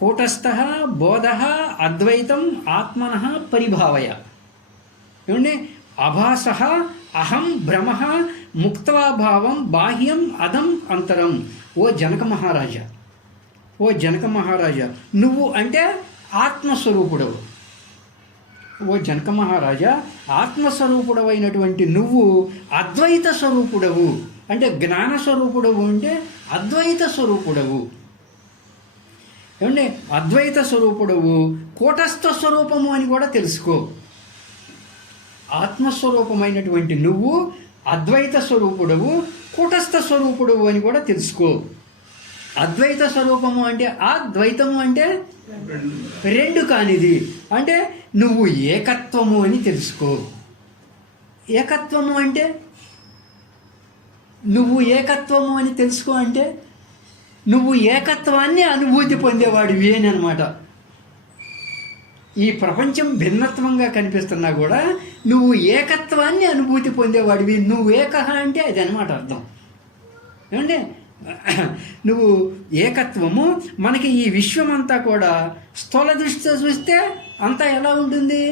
కూటస్థ బోధ అద్వైతం ఆత్మన పరిభావయ. ఏమండి? అభాస అహం భ్రమ ముక్తభావం బాహ్యం అదం అంతరం. ఓ జనక మహారాజా. ఓ జనక మహారాజా. నువ్వు అంటే ఆత్మస్వరూపుడవు. ఓ జనక మహారాజా ఆత్మస్వరూపుడవైనటువంటి నువ్వు అద్వైత స్వరూపుడవు. అంటే జ్ఞాన స్వరూపుడవు అంటే అద్వైత స్వరూపుడవు. ఏమండి? అద్వైత స్వరూపుడవు కూటస్థ స్వరూపము అని కూడా తెలుసుకో. ఆత్మస్వరూపమైనటువంటి నువ్వు అద్వైత స్వరూపుడవు కూటస్థ స్వరూపుడవు అని కూడా తెలుసుకో. అద్వైత స్వరూపము అంటే ఆ ద్వైతము అంటే రెండు కానిది. అంటే నువ్వు ఏకత్వము అని తెలుసుకో. ఏకత్వము అంటే? నువ్వు ఏకత్వము అని తెలుసుకో అంటే? నువ్వు ఏకత్వాన్ని అనుభూతి పొందేవాడివి అని అనమాట. ఈ ప్రపంచం భిన్నత్వంగా కనిపిస్తున్నా కూడా నువ్వు ఏకత్వాన్ని అనుభూతి పొందేవాడివి. నువ్వు ఏకహ అంటే అది అనమాట అర్థం. ఏమంటే నువ్వు ఏకత్వము మనకి ఈ విశ్వమంతా కూడా స్థూల దృష్టితో చూస్తే అంతా ఎలా ఉంటుంది?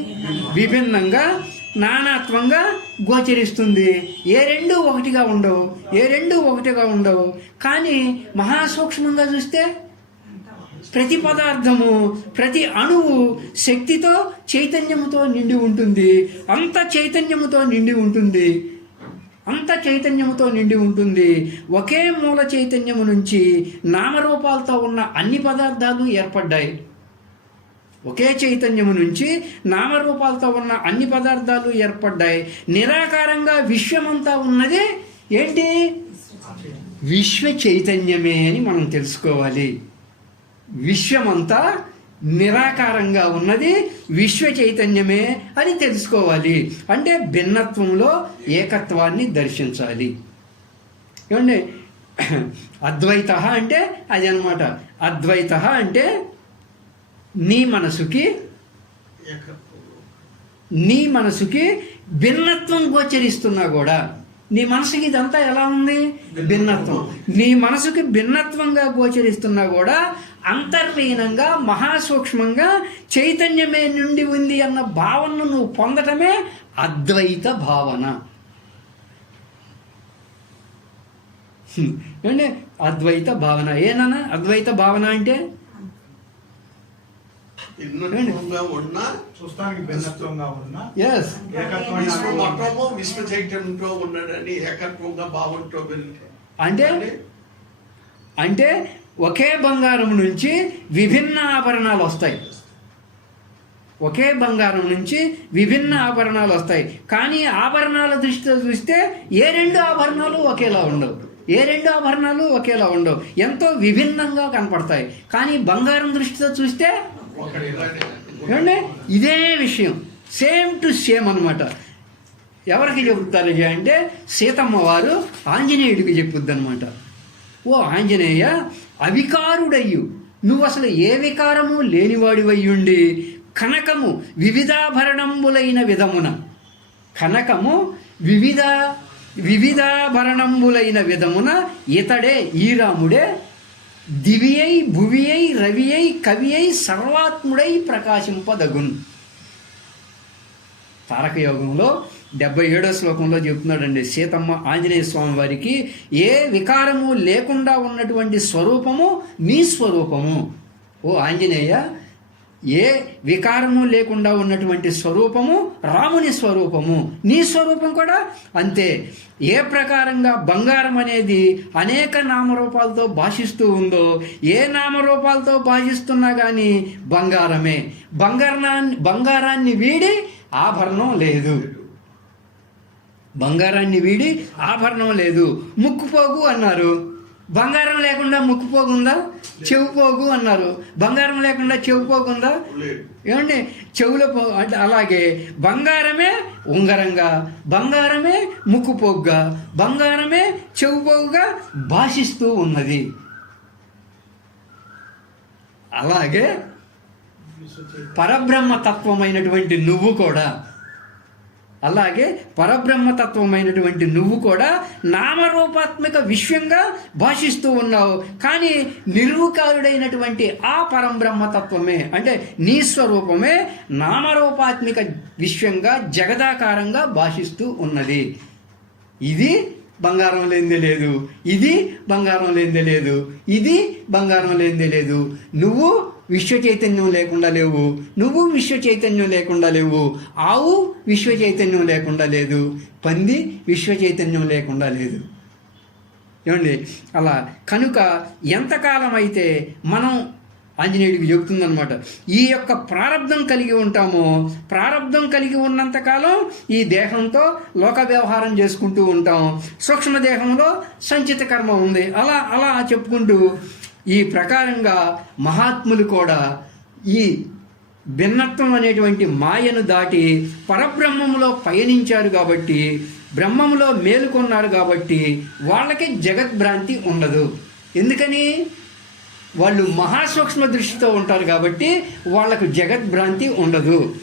విభిన్నంగా నానాత్వంగా గోచరిస్తుంది. ఏ రెండు ఒకటిగా ఉండవు. ఏ రెండు ఒకటిగా ఉండవు. కానీ మహాసూక్ష్మంగా చూస్తే ప్రతి పదార్థము ప్రతి అణువు శక్తితో చైతన్యముతో నిండి ఉంటుంది. అంత చైతన్యముతో నిండి ఉంటుంది. అంత చైతన్యముతో నిండి ఉంటుంది. ఒకే మూల చైతన్యము నుంచి నామరూపాలతో ఉన్న అన్ని పదార్థాలు ఏర్పడ్డాయి. ఒకే చైతన్యము నుంచి నామరూపాలతో ఉన్న అన్ని పదార్థాలు ఏర్పడ్డాయి. నిరాకారంగా విశ్వమంతా ఉన్నది ఏంటి? విశ్వ చైతన్యమే అని మనం తెలుసుకోవాలి. విశ్వమంతా నిరాకారంగా ఉన్నది విశ్వ చైతన్యమే అని తెలుసుకోవాలి. అంటే భిన్నత్వంలో ఏకత్వాన్ని దర్శించాలి. ఏమండి? అద్వైత అంటే అది అనమాట అద్వైత అంటే నీ మనసుకి నీ మనసుకి భిన్నత్వం గోచరిస్తున్నా కూడా నీ మనసుకి ఇదంతా ఎలా ఉంది? భిన్నత్వం. నీ మనసుకి భిన్నత్వంగా గోచరిస్తున్నా కూడా అంతర్లీనంగా మహాసూక్ష్మంగా చైతన్యమే నుండి ఉంది అన్న భావనను నువ్వు పొందటమే అద్వైత భావన. ఏమండి? అద్వైత భావన. ఏనన్నా అద్వైత భావన అంటే? భిన్నత్వంగా ఉన్న చూస్తానికి భిన్నత్వంగా ఉన్న ఎస్ ఏకత్వంగా విశ్వ ఉన్న- మొత్తము విశ్వ చైతన్యంతో ఉన్నాడని ఏకత్వంగా భావంతో వెళ్తే అంటే? అంటే? ఒకే బంగారం నుంచి విభిన్న ఆభరణాలు వస్తాయి. ఒకే బంగారం నుంచి విభిన్న ఆభరణాలు వస్తాయి. కానీ ఆభరణాల దృష్టితో చూస్తే ఏ రెండు ఆభరణాలు ఒకేలా ఉండవు. ఏ రెండు ఆభరణాలు ఒకేలా ఉండవు. ఎంతో విభిన్నంగా కనపడతాయి. కానీ బంగారం దృష్టితో చూస్తే ఏమండి? ఇదే విషయం. సేమ్ టు సేమ్ అనమాట ఎవరికి చెబుతారు అంటే సీతమ్మ వారు ఆంజనేయుడికి చెప్పుద్ది అనమాట ఓ ఆంజనేయ అవికారుడయ్యు. నువ్వు అసలు ఏ వికారము లేనివాడివయ్యుండి? కనకము వివిధాభరణంబులైన విధమున. కనకము వివిధ వివిధాభరణంబులైన విధమున ఇతడే ఈ రాముడే దివియై భువియై రవియై కవియై సర్వాత్ముడై ప్రకాశింపదగున్. తారకయోగంలో డెబ్బై ఏడో శ్లోకంలో చెబుతున్నాడండి సీతమ్మ ఆంజనేయ స్వామి వారికి ఏ వికారము లేకుండా ఉన్నటువంటి స్వరూపము నీ స్వరూపము. ఓ ఆంజనేయ ఏ వికారము లేకుండా ఉన్నటువంటి స్వరూపము రాముని స్వరూపము. నీ స్వరూపం కూడా అంతే. ఏ ప్రకారంగా బంగారం అనేది అనేక నామరూపాలతో భాషిస్తూ ఉందో ఏ నామరూపాలతో భాషిస్తున్నా కానీ బంగారమే. బంగారాన్ని బంగారాన్ని వీడి ఆభరణం లేదు. బంగారాన్ని వీడి ఆభరణం లేదు. ముక్కుపోగు అన్నారు. బంగారం లేకుండా ముక్కుపోగుందా? చెవిపోగు అన్నారు బంగారం లేకుండా లేదు. ఏమండి చెవుల పో అంటే అలాగే బంగారమే ఉంగరంగా బంగారమే ముక్కుపోగుగా బంగారమే చెవిపోగుగా భాషిస్తూ ఉన్నది అలాగే. పరబ్రహ్మ తత్వమైనటువంటి నువ్వు కూడా అలాగే పరబ్రహ్మతత్వమైనటువంటి నువ్వు కూడా నామరూపాత్మక విశ్వంగా భాషిస్తూ ఉన్నావు. కానీ నిర్వికారుడైనటువంటి ఆ పరబ్రహ్మతత్వమే అంటే నీ స్వరూపమే నామరూపాత్మిక విశ్వంగా జగదాకారంగా భాషిస్తూ ఉన్నది. ఇది బంగారం లేనిదే లేదు. ఇది బంగారం లేనిదే లేదు. ఇది బంగారం లేనిదే లేదు. నువ్వు విశ్వ చైతన్యం లేకుండా లేవు. నువ్వు విశ్వ చైతన్యం లేకుండా లేవు. ఆవు విశ్వ చైతన్యం లేకుండా లేదు. పంది విశ్వ చైతన్యం లేకుండా లేదు. ఏమండి? అలా. కనుక ఎంతకాలం అయితే మనం ఆంజనేయుడికి చెబుతుందనమాట ఈ యొక్క ప్రారంధం కలిగి ఉంటామో ప్రారంధం కలిగి ఉన్నంతకాలం ఈ దేహంతో లోక వ్యవహారం చేసుకుంటూ ఉంటాం. సూక్ష్మ దేహంలో సంచిత కర్మ ఉంది. అలా అలా చెప్పుకుంటూ ఈ ప్రకారంగా మహాత్ములు కూడా ఈ భిన్నత్వం అనేటువంటి మాయను దాటి పరబ్రహ్మములో పయనించారు కాబట్టి బ్రహ్మములో మేలుకొన్నారు కాబట్టి వాళ్ళకి జగద్భ్రాంతి ఉండదు. ఎందుకని? వాళ్ళు మహాసూక్ష్మ దృష్టితో ఉంటారు కాబట్టి వాళ్ళకు జగద్భ్రాంతి ఉండదు.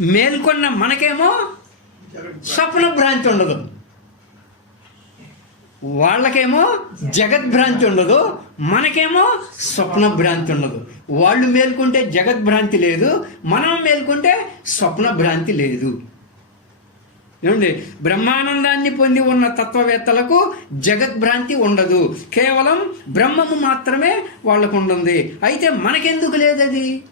మేల్కొన్న మనకేమో స్వప్న భ్రాంతి ఉండదు. వాళ్ళకేమో జగద్భ్రాంతి ఉండదు మనకేమో స్వప్న భ్రాంతి ఉండదు. వాళ్ళు మేల్కొంటే జగద్భ్రాంతి లేదు మనం మేల్కొంటే స్వప్న భ్రాంతి లేదు. ఏమండి? బ్రహ్మానందాన్ని పొంది ఉన్న తత్వవేత్తలకు జగద్భ్రాంతి ఉండదు. కేవలం బ్రహ్మము మాత్రమే వాళ్ళకు ఉంటుంది అయితే మనకెందుకు లేదు అది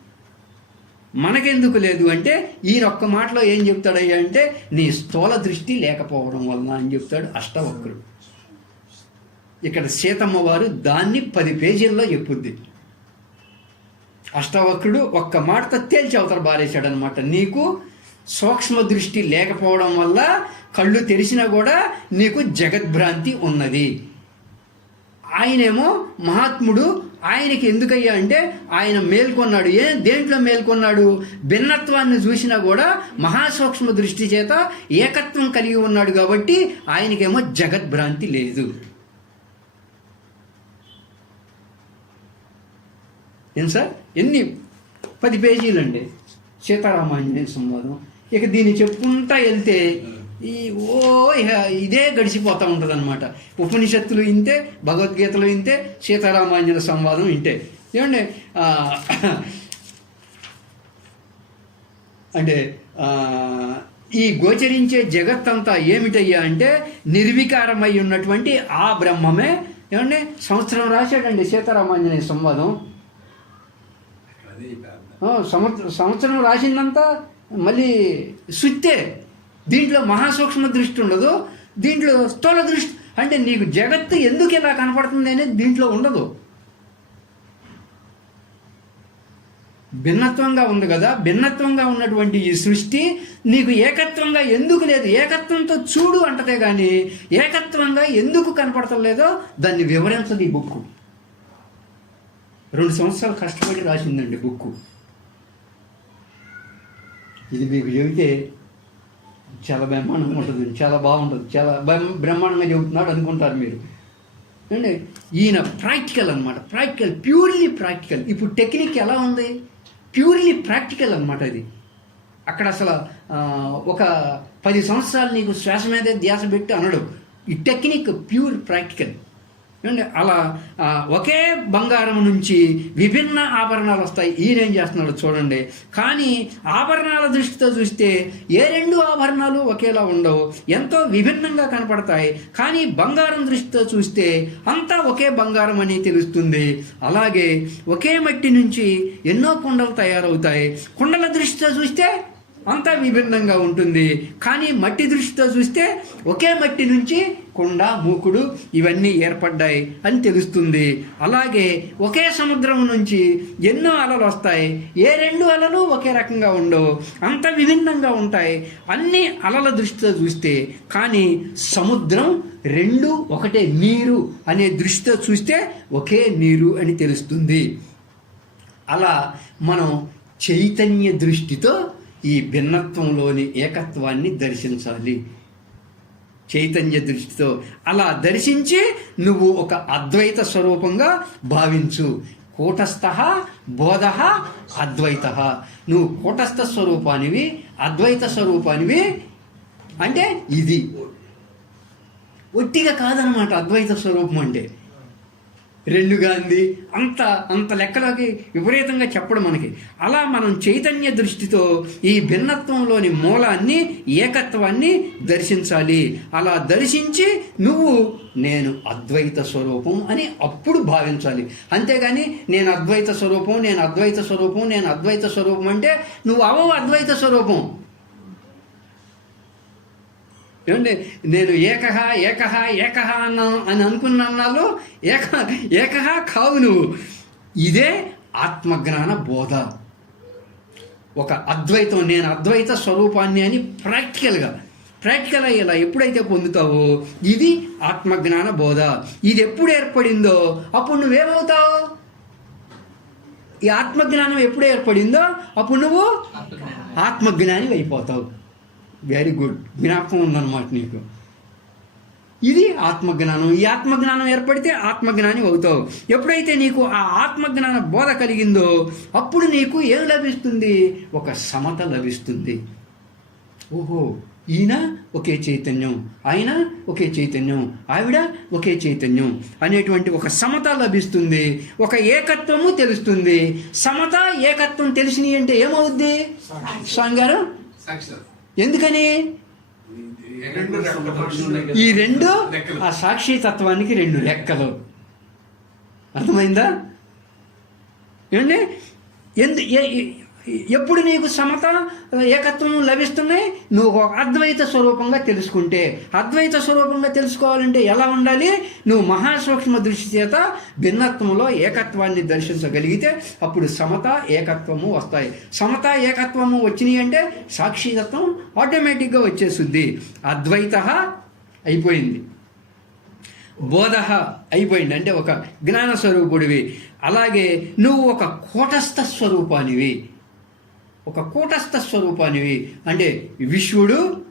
మనకెందుకు లేదు అంటే ఈయన ఒక్క మాటలో ఏం చెప్తాడయ్యా అంటే నీ స్థూల దృష్టి లేకపోవడం వలన అని చెప్తాడు అష్టవక్రుడు. ఇక్కడ సీతమ్మ వారు దాన్ని పది పేజీల్లో చెప్పుద్ది. అష్టవక్రుడు ఒక్క మాటతో తేల్చి అవతల బారేశాడనమాట నీకు సూక్ష్మ దృష్టి లేకపోవడం వల్ల కళ్ళు తెరిచినా కూడా నీకు జగద్భ్రాంతి ఉన్నది. ఆయనేమో మహాత్ముడు ఆయనకి ఎందుకయ్యా అంటే ఆయన మేల్కొన్నాడు. ఏ దేంట్లో మేల్కొన్నాడు? భిన్నత్వాన్ని చూసినా కూడా మహాసూక్ష్మ దృష్టి చేత ఏకత్వం కలిగి ఉన్నాడు కాబట్టి ఆయనకేమో జగద్భ్రాంతి లేదు. ఏం సార్ ఎన్ని? పది పేజీలండి. సీతారామాంజనేయ సంవాదం. ఇక దీన్ని చెప్పుకుంటా వెళ్తే ఈ ఓ ఇదే గడిచిపోతూ ఉంటుంది అనమాట ఉపనిషత్తులు ఇంతే భగవద్గీతలు ఇంతే సీతారామాంజన సంవాదం ఇంతే. ఏమండి? అంటే ఈ గోచరించే జగత్తంతా ఏమిటయ్యా అంటే నిర్వికారమై ఉన్నటువంటి ఆ బ్రహ్మమే. ఏమండి? సంవత్సరం రాశాడండి సీతారామాంజనేయ సంవాదం. సంవత్సరం సంవత్సరం రాసిందంతా మళ్ళీ సుత్తే. దీంట్లో మహాసూక్ష్మ దృష్టి ఉండదు. దీంట్లో స్థూల దృష్టి అంటే నీకు జగత్తు ఎందుకు ఇలా కనపడుతుంది అనేది దీంట్లో ఉండదు. భిన్నత్వంగా ఉంది కదా భిన్నత్వంగా ఉన్నటువంటి ఈ సృష్టి నీకు ఏకత్వంగా ఎందుకు లేదు? ఏకత్వంతో చూడు అంటదే కానీ ఏకత్వంగా ఎందుకు కనపడతలేదో దాన్ని వివరించదు ఈ బుక్ రెండు సంవత్సరాలు కష్టపడి రాసిందండి బుక్ ఇది మీకు చెబితే చాలా బ్రహ్మాండంగా ఉంటుంది చాలా బాగుంటుంది చాలా బ్రహ్మాండంగా చెబుతున్నాడు అనుకుంటారు మీరు. అంటే ఈయన ప్రాక్టికల్ అనమాట ప్రాక్టికల్ ప్యూర్లీ ప్రాక్టికల్. ఇప్పుడు టెక్నిక్ ఎలా ఉంది? ప్యూర్లీ ప్రాక్టికల్ అనమాట అది. అక్కడ అసలు ఒక పది సంవత్సరాలు నీకు శ్వాస మీద ధ్యాస పెట్టి అనడు. ఈ టెక్నిక్ ప్యూర్ ప్రాక్టికల్. అలా ఒకే బంగారం నుంచి విభిన్న ఆభరణాలు వస్తాయి. ఈయన ఏం చేస్తున్నాడు చూడండి. కానీ ఆభరణాల దృష్టితో చూస్తే ఏ రెండు ఆభరణాలు ఒకేలా ఉండవు. ఎంతో విభిన్నంగా కనపడతాయి. కానీ బంగారం దృష్టితో చూస్తే అంతా ఒకే బంగారం అని తెలుస్తుంది. అలాగే ఒకే మట్టి నుంచి ఎన్నో కుండలు తయారవుతాయి. కుండల దృష్టితో చూస్తే అంతా విభిన్నంగా ఉంటుంది. కానీ మట్టి దృష్టితో చూస్తే ఒకే మట్టి నుంచి కుండ మూకుడు ఇవన్నీ ఏర్పడ్డాయి అని తెలుస్తుంది. అలాగే ఒకే సముద్రం నుంచి ఎన్నో అలలు వస్తాయి. ఏ రెండు అలలు ఒకే రకంగా ఉండవు. అంత విభిన్నంగా ఉంటాయి. అన్ని అలల దృష్టితో చూస్తే. కానీ సముద్రం రెండు ఒకటే నీరు అనే దృష్టితో చూస్తే ఒకే నీరు అని తెలుస్తుంది. అలా మనం చైతన్య దృష్టితో ఈ భిన్నత్వంలోని ఏకత్వాన్ని దర్శించాలి. చైతన్య దృష్టితో అలా దర్శించి నువ్వు ఒక అద్వైత స్వరూపంగా భావించు. కూటస్థ బోధ అద్వైత. నువ్వు కూటస్థ స్వరూపానివి అద్వైత స్వరూపానివి అంటే ఇది. ఒట్టిగా కాదనమాట అద్వైత స్వరూపం అంటే. రెండుగా అంది అంత అంత లెక్కలోకి విపరీతంగా చెప్పడం మనకి. అలా మనం చైతన్య దృష్టితో ఈ భిన్నత్వంలోని మూలాన్ని ఏకత్వాన్ని దర్శించాలి. అలా దర్శించి నువ్వు నేను అద్వైత స్వరూపం అని అప్పుడు భావించాలి. అంతేగాని నేను అద్వైత స్వరూపం నేను అద్వైత స్వరూపం నేను అద్వైత స్వరూపం అంటే నువ్వు అవవు అద్వైత స్వరూపం. ఏమండి నేను ఏకహ ఏకహ ఏకహ అన్నా అని అనుకున్నాళ్ళు ఏక ఏకహ కావు నువ్వు. ఇదే ఆత్మజ్ఞాన బోధ. ఒక అద్వైతం నేను అద్వైత స్వరూపాన్ని అని ప్రాక్టికల్గా ప్రాక్టికల్గా ఇలా ఎప్పుడైతే పొందుతావో ఇది ఆత్మజ్ఞాన బోధ. ఇది ఎప్పుడు ఏర్పడిందో అప్పుడు నువ్వేమవుతావు? ఈ ఆత్మజ్ఞానం ఎప్పుడు ఏర్పడిందో అప్పుడు నువ్వు ఆత్మజ్ఞాని. అయిపోతావు. వెరీ గుడ్ జ్ఞాపకం ఉందన్నమాట నీకు. ఇది ఆత్మజ్ఞానం. ఈ ఆత్మజ్ఞానం ఏర్పడితే ఆత్మజ్ఞాని అవుతావు. ఎప్పుడైతే నీకు ఆ ఆత్మజ్ఞాన బోధ కలిగిందో అప్పుడు నీకు ఏం లభిస్తుంది? ఒక సమత లభిస్తుంది. ఓహో ఈయన ఒకే చైతన్యం. ఆయన ఒకే చైతన్యం. ఆవిడ ఒకే చైతన్యం. అనేటువంటి ఒక సమత లభిస్తుంది. ఒక ఏకత్వము తెలుస్తుంది. సమత ఏకత్వం తెలిసినవి అంటే ఏమవుద్ది? స్వామి గారు? ఎందుకని? ఈ రెండు ఆ సాక్షి తత్వానికి రెండు లెక్కలు. అర్థమైందా? ఏమండి? ఎందు ఏ- ఎప్పుడు నీకు సమత ఏకత్వం లభిస్తున్నాయి? నువ్వు ఒక అద్వైత స్వరూపంగా తెలుసుకుంటే. అద్వైత స్వరూపంగా తెలుసుకోవాలంటే ఎలా ఉండాలి? నువ్వు మహాసూక్ష్మ దృష్టి చేత భిన్నత్వంలో ఏకత్వాన్ని దర్శించగలిగితే అప్పుడు సమత ఏకత్వము వస్తాయి. సమత ఏకత్వము వచ్చినాయి అంటే సాక్షితత్వం ఆటోమేటిక్గా వచ్చేస్తుంది అద్వైత అయిపోయింది. బోధ అయిపోయింది. అంటే ఒక జ్ఞాన స్వరూపుడివి. అలాగే నువ్వు ఒక కూటస్థ స్వరూపానివి. ఒక కూటస్థ స్వరూపానివి అంటే విశ్వడు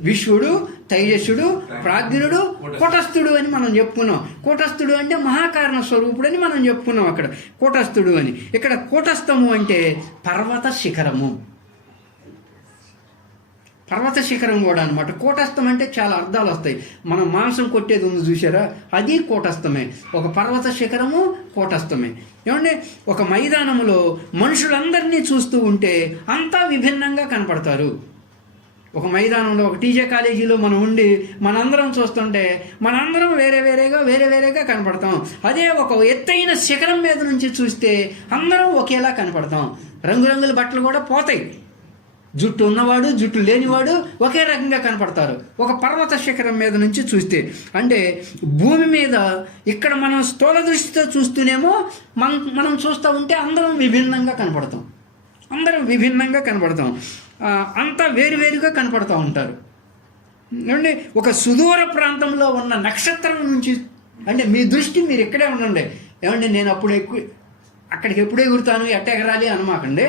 విశ్వడు తైజస్సుడు ప్రాజ్ఞుడు కూటస్థుడు అని మనం చెప్పుకున్నాం. కూటస్థుడు అంటే మహాకారణ స్వరూపుడు అని మనం చెప్పుకున్నాం అక్కడ. కూటస్థుడు అని. ఇక్కడ కూటస్థము అంటే పర్వత శిఖరము. పర్వత శిఖరం కూడా అనమాట కూటస్థం అంటే చాలా అర్థాలు వస్తాయి. మనం మాంసం కొట్టేది ఉంది చూసారా అది కూటస్థమే. ఒక పర్వత శిఖరము కూటస్థమే. ఏమంటే ఒక మైదానంలో మనుషులందరినీ చూస్తూ ఉంటే అంతా విభిన్నంగా కనపడతారు. ఒక మైదానంలో ఒక టీజే కాలేజీలో మనం ఉండి మనందరం చూస్తుంటే మనందరం వేరే వేరేగా వేరే వేరేగా కనపడతాం. అదే ఒక ఎత్తైన శిఖరం మీద నుంచి చూస్తే అందరం ఒకేలా కనపడతాం. రంగురంగుల బట్టలు కూడా పోతాయి. జుట్టు ఉన్నవాడు జుట్టు లేనివాడు ఒకే రకంగా కనపడతారు. ఒక పర్వత శిఖరం మీద నుంచి చూస్తే అంటే భూమి మీద ఇక్కడ మనం స్థూల దృష్టితో చూస్తూనేమో మనం మనం చూస్తూ ఉంటే అందరం విభిన్నంగా కనపడతాం. అందరం విభిన్నంగా కనపడతాం. అంతా వేరువేరుగా కనపడుతూ ఉంటారు. ఏమండి? ఒక సుదూర ప్రాంతంలో ఉన్న నక్షత్రం నుంచి అంటే మీ దృష్టి మీరు ఇక్కడే ఉండండి. ఏమండి? నేను అప్పుడు ఎక్కువ అక్కడికి ఎప్పుడు ఎగురుతాను? ఎట్ట ఎగరాలి అనమాకండి.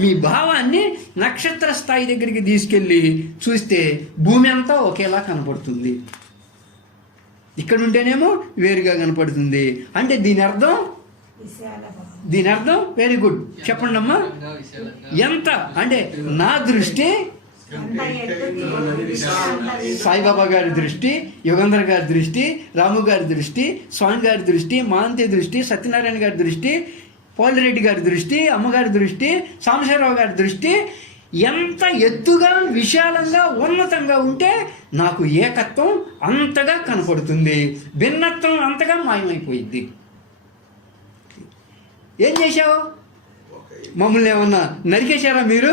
మీ భావాన్ని నక్షత్ర స్థాయి దగ్గరికి తీసుకెళ్ళి చూస్తే భూమి అంతా ఒకేలా కనపడుతుంది. ఇక్కడ ఉంటేనేమో వేరుగా కనపడుతుంది. అంటే దీని అర్థం? దీని అర్థం వెరీ గుడ్ చెప్పండి అమ్మా. ఎంత? అంటే నా దృష్టి? సాయిబాబా గారి దృష్టి యుగంధర్ గారి దృష్టి రాము గారి దృష్టి స్వామి గారి దృష్టి మాంతి దృష్టి సత్యనారాయణ గారి దృష్టి పోలిరెడ్డి గారి దృష్టి అమ్మగారి దృష్టి సాంబశివరావు గారి దృష్టి ఎంత ఎత్తుగా విశాలంగా ఉన్నతంగా ఉంటే నాకు ఏకత్వం అంతగా కనపడుతుంది. భిన్నత్వం అంతగా మాయమైపోయింది ఏం చేశావు? మమ్మల్ని ఏమన్నా నరికేశారా మీరు?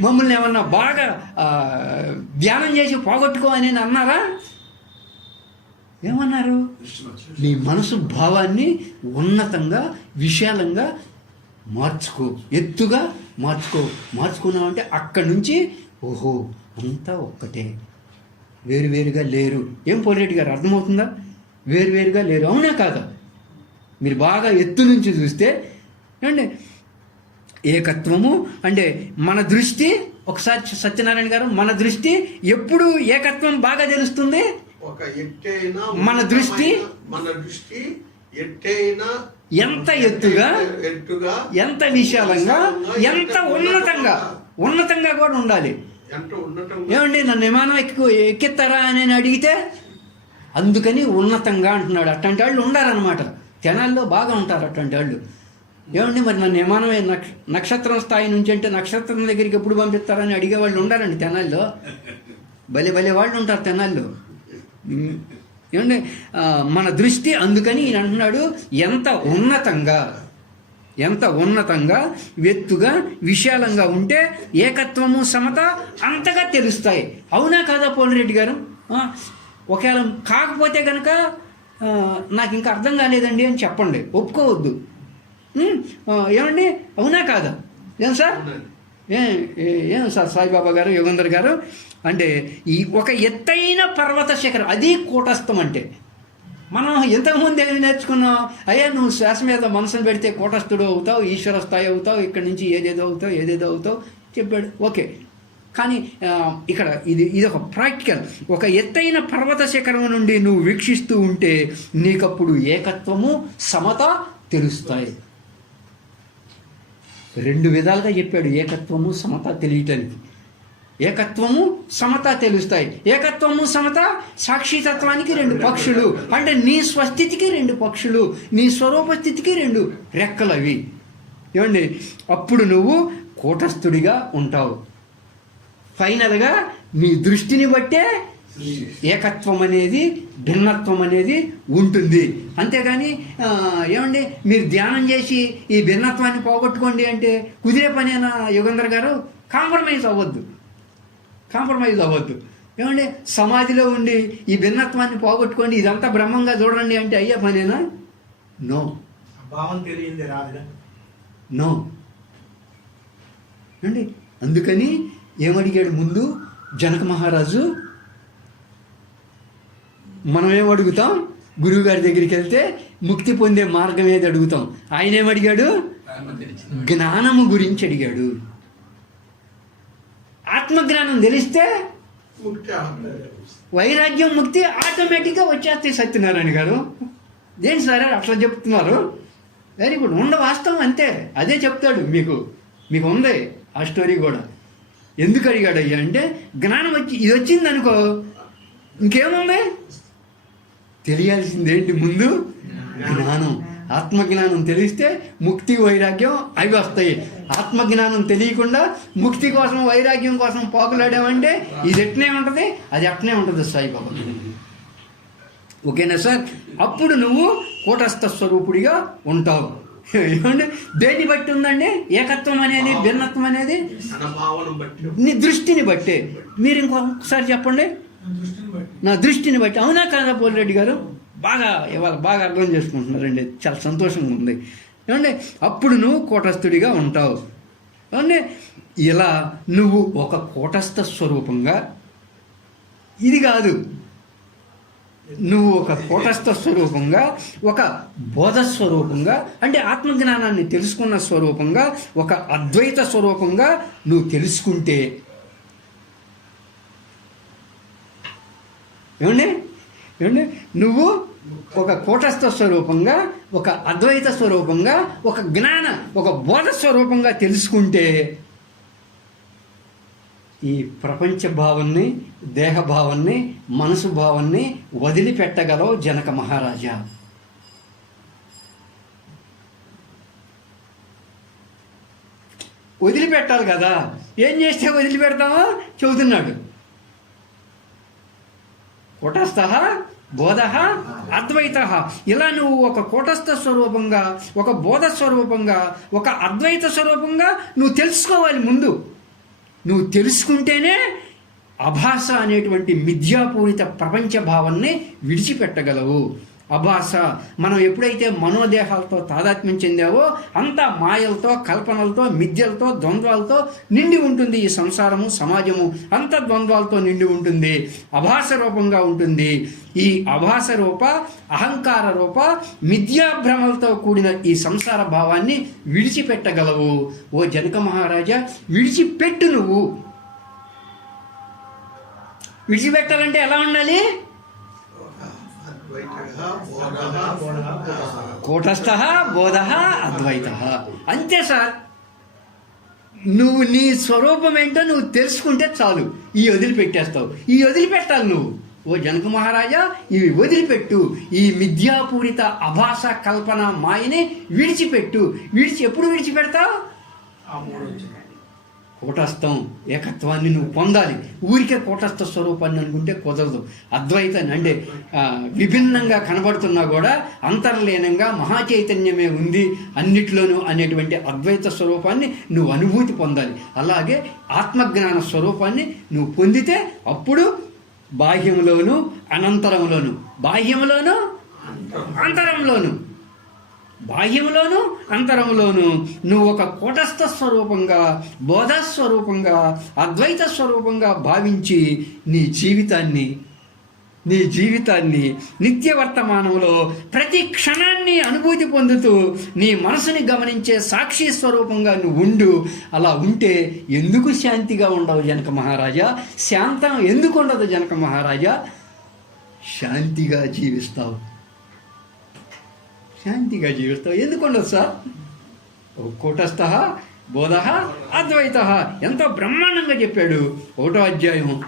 మమ్మల్ని ఏమన్నా బాగా ధ్యానం చేసి పోగొట్టుకో అని అన్నారా? ఏమన్నారు? నీ మనసు భావాన్ని ఉన్నతంగా విశాలంగా మార్చుకో. ఎత్తుగా మార్చుకో. మార్చుకున్నామంటే అక్కడి నుంచి ఓహో అంతా ఒక్కటే. వేరువేరుగా లేరు. ఏం పోలేటి గారు అర్థమవుతుందా? వేరువేరుగా లేరు. అవునా కాదా? మీరు బాగా ఎత్తు నుంచి చూస్తే ఏమండి ఏకత్వము అంటే మన దృష్టి ఒకసారి సత్యనారాయణ గారు మన దృష్టి ఎప్పుడు ఏకత్వం బాగా తెలుస్తుంది? ఒక మన దృష్టి? మన దృష్టి ఎంత ఎత్తుగా ఎత్తుగా ఎంత విశాలంగా ఎంత ఉన్నతంగా ఉన్నతంగా. కూడా ఉండాలి. ఏమండి నన్ను విమానం ఎక్కు ఎక్కిస్తారా అని అడిగితే అందుకని ఉన్నతంగా అంటున్నాడు. అట్లాంటి వాళ్ళు ఉండారనమాట తెనాల్లో బాగా ఉంటారు అట్లాంటి వాళ్ళు. ఏమండి మరి నన్ను విమానం నక్ష నక్షత్రం స్థాయి నుంచి అంటే నక్షత్రం దగ్గరికి ఎప్పుడు పంపిస్తారని అడిగే వాళ్ళు ఉండారండి తెనాల్లో భలే భలే వాళ్ళు ఉంటారు తెనాల్లో ఆ, మన దృష్టి అందుకని ఈయన అంటున్నాడు ఎంత ఉన్నతంగా ఎంత ఉన్నతంగా వెత్తుగా విశాలంగా ఉంటే ఏకత్వము సమత అంతగా తెలుస్తాయి. అవునా కాదా పోలిరెడ్డి గారు? ఒకవేళ కాకపోతే కనుక నాకు ఇంకా అర్థం కాలేదండి అని చెప్పండి. ఒప్పుకోవద్దు. ఏమండి? అవునా కాదా? ఏం సార్? ఏం సార్ సాయిబాబా గారు యోగేందర్ గారు? అంటే ఈ ఒక ఎత్తైన పర్వత శిఖరం అది కూటస్థం అంటే. మనం ఇంతకుముందు ఏమి నేర్చుకున్నాం? అయ్యా నువ్వు శ్వాస మీద మనసును పెడితే కూటస్థుడు అవుతావు ఈశ్వర స్థాయి అవుతావు ఇక్కడి నుంచి ఏదేదో అవుతావు ఏదేదో అవుతావు చెప్పాడు. ఓకే. కానీ ఇక్కడ ఇది ఇది ఒక ప్రాక్టికల్. ఒక ఎత్తైన పర్వత శిఖరం నుండి నువ్వు వీక్షిస్తూ ఉంటే నీకప్పుడు ఏకత్వము సమత తెలుస్తాయి. రెండు విధాలుగా చెప్పాడు. ఏకత్వము సమత తెలియటానికి. ఏకత్వము సమత తెలుస్తాయి. ఏకత్వము సమత సాక్షితత్వానికి రెండు పక్షులు. అంటే నీ స్వస్థితికి రెండు పక్షులు. నీ స్వరూప స్థితికి రెండు రెక్కలు అవి ఏమండి? అప్పుడు నువ్వు కూటస్థుడిగా ఉంటావు. ఫైనల్గా నీ దృష్టిని బట్టే ఏకత్వం అనేది భిన్నత్వం అనేది ఉంటుంది. అంతేగాని ఏమండి? మీరు ధ్యానం చేసి ఈ భిన్నత్వాన్ని పోగొట్టుకోండి అంటే కుదిరే పనేనా యుగంధర్ గారు? కాంప్రమైజ్ అవ్వద్దు. కాంప్రమైజ్ అవ్వద్దు. ఏమండి? సమాధిలో ఉండి ఈ భిన్నత్వాన్ని పోగొట్టుకోండి ఇదంతా బ్రహ్మంగా చూడండి అంటే అయ్యే పనేనా? నో. భావం తెలియంది రాదుగా? నో. అండి అందుకని ఏమడిగాడు ముందు? జనక మహారాజు మనం ఏం అడుగుతాం? గురువు గారి దగ్గరికి వెళ్తే ముక్తి పొందే మార్గం ఏది అడుగుతాం? ఆయన ఏమడిగాడు? జ్ఞానము గురించి అడిగాడు. ఆత్మజ్ఞానం తెలిస్తే. వైరాగ్యం ముక్తి ఆటోమేటిక్గా వచ్చేస్తాయి సత్యనారాయణ గారు. దేని సరే అట్లా చెప్తున్నారు? వెరీ గుడ్ ఉండ వాస్తవం అంతే. అదే చెప్తాడు మీకు. మీకు ఉంది ఆ స్టోరీ కూడా. ఎందుకు అడిగాడు అయ్యా అంటే జ్ఞానం వచ్చి ఇది వచ్చింది అనుకో ఇంకేముంది తెలియాల్సిందేంటి ముందు? జ్ఞానం. ఆత్మజ్ఞానం తెలిస్తే ముక్తి వైరాగ్యం అవి వస్తాయి. ఆత్మజ్ఞానం తెలియకుండా ముక్తి కోసం వైరాగ్యం కోసం పోకలాడామంటే ఇది ఎట్నే ఉంటుంది? అది అట్నే ఉంటుంది సాయిబాబా ఓకేనా సార్? అప్పుడు నువ్వు కూటస్థ స్వరూపుడిగా ఉంటావు. దేన్ని బట్టి ఉందండి? ఏకత్వం అనేది భిన్నత్వం అనేది? తన భావన బట్టి నీ దృష్టిని బట్టే. మీరు ఇంకొకసారి చెప్పండి. దృష్టిని బట్టి. నా దృష్టిని బట్టి. అవునా కాదా పోలిరెడ్డి గారు? బాగా ఇవాళ బాగా అర్థం చేసుకుంటున్నారండి. చాలా సంతోషంగా ఉంది. ఏమండి అప్పుడు నువ్వు కూటస్థుడిగా ఉంటావు. ఏమండి ఇలా నువ్వు ఒక కూటస్థ స్వరూపంగా ఇది కాదు. నువ్వు ఒక కూటస్థ స్వరూపంగా ఒక బోధ స్వరూపంగా అంటే ఆత్మజ్ఞానాన్ని తెలుసుకున్న స్వరూపంగా ఒక అద్వైత స్వరూపంగా నువ్వు తెలుసుకుంటే ఏమండి ఏమండి నువ్వు ఒక కూటస్థ స్వరూపంగా ఒక అద్వైత స్వరూపంగా ఒక జ్ఞాన ఒక బోధ స్వరూపంగా తెలుసుకుంటే ఈ ప్రపంచ భావాన్ని దేహ భావాన్ని మనసు భావాన్ని వదిలిపెట్టగలవు జనక మహారాజా. వదిలిపెట్టాలి కదా. ఏం చేస్తే వదిలిపెడతామో చెబుతున్నాడు. కుటస్థ బోధ అద్వైత. ఇలా నువ్వు ఒక కూటస్థ స్వరూపంగా ఒక బోధ స్వరూపంగా ఒక అద్వైత స్వరూపంగా నువ్వు తెలుసుకోవాలి ముందు. నువ్వు తెలుసుకుంటేనే అభాస అనేటువంటి మిథ్యాపూరిత ప్రపంచ భావాన్ని విడిచిపెట్టగలవు. అభాస మనం ఎప్పుడైతే మనోదేహాలతో తాదాత్మ్యం చెందావో అంతా మాయలతో కల్పనలతో మిథ్యలతో ద్వంద్వాలతో నిండి ఉంటుంది ఈ సంసారము సమాజము. అంత ద్వంద్వాలతో నిండి ఉంటుంది. అభాస రూపంగా ఉంటుంది. ఈ అభాస రూప అహంకార రూప మిథ్యాభ్రమలతో కూడిన ఈ సంసార భావాన్ని విడిచిపెట్టగలవు. ఓ జనక మహారాజా విడిచిపెట్టు నువ్వు. విడిచిపెట్టాలంటే ఎలా ఉండాలి? కూటస్థః. బోధ అద్వైత. అంతే సార్. నువ్వు నీ స్వరూపం ఏంటో నువ్వు తెలుసుకుంటే చాలు. ఈ వదిలిపెట్టేస్తావు. ఈ వదిలిపెట్టాలి నువ్వు. ఓ జనక మహారాజా ఇవి వదిలిపెట్టు. ఈ మిథ్యాపూరిత అభాష కల్పన మాయని విడిచిపెట్టు. విడిచి ఎప్పుడు విడిచిపెడతావు? కూటస్థం ఏకత్వాన్ని నువ్వు పొందాలి. ఊరికే కూటస్థ స్వరూపాన్ని అనుకుంటే కుదరదు. అద్వైతాన్ని అంటే విభిన్నంగా కనబడుతున్నా కూడా అంతర్లీనంగా మహాచైతన్యమే ఉంది అన్నిట్లోనూ అనేటువంటి అద్వైత స్వరూపాన్ని నువ్వు అనుభూతి పొందాలి. అలాగే ఆత్మజ్ఞాన స్వరూపాన్ని నువ్వు పొందితే అప్పుడు బాహ్యంలోను అనంతరంలోను బాహ్యంలోను అంతరంలోను బాహ్యములోను అంతరములోను నువ్వు ఒక కూటస్థ స్వరూపంగా బోధస్వరూపంగా అద్వైత స్వరూపంగా భావించి నీ జీవితాన్ని నీ జీవితాన్ని నిత్య వర్తమానంలో ప్రతి క్షణాన్ని అనుభూతి పొందుతూ నీ మనసుని గమనించే సాక్షి స్వరూపంగా నువ్వు ఉండు. అలా ఉంటే ఎందుకు శాంతిగా ఉండవు జనక మహారాజా? శాంతం ఎందుకు ఉండదు జనక మహారాజా? శాంతిగా జీవిస్తావు. శాంతిగా జీవిస్తావు. ఎందుకు ఉండదు సార్ కూటస్థ బోధ అద్వైత. ఎంతో బ్రహ్మాండంగా చెప్పాడు. ఒకటో అధ్యాయం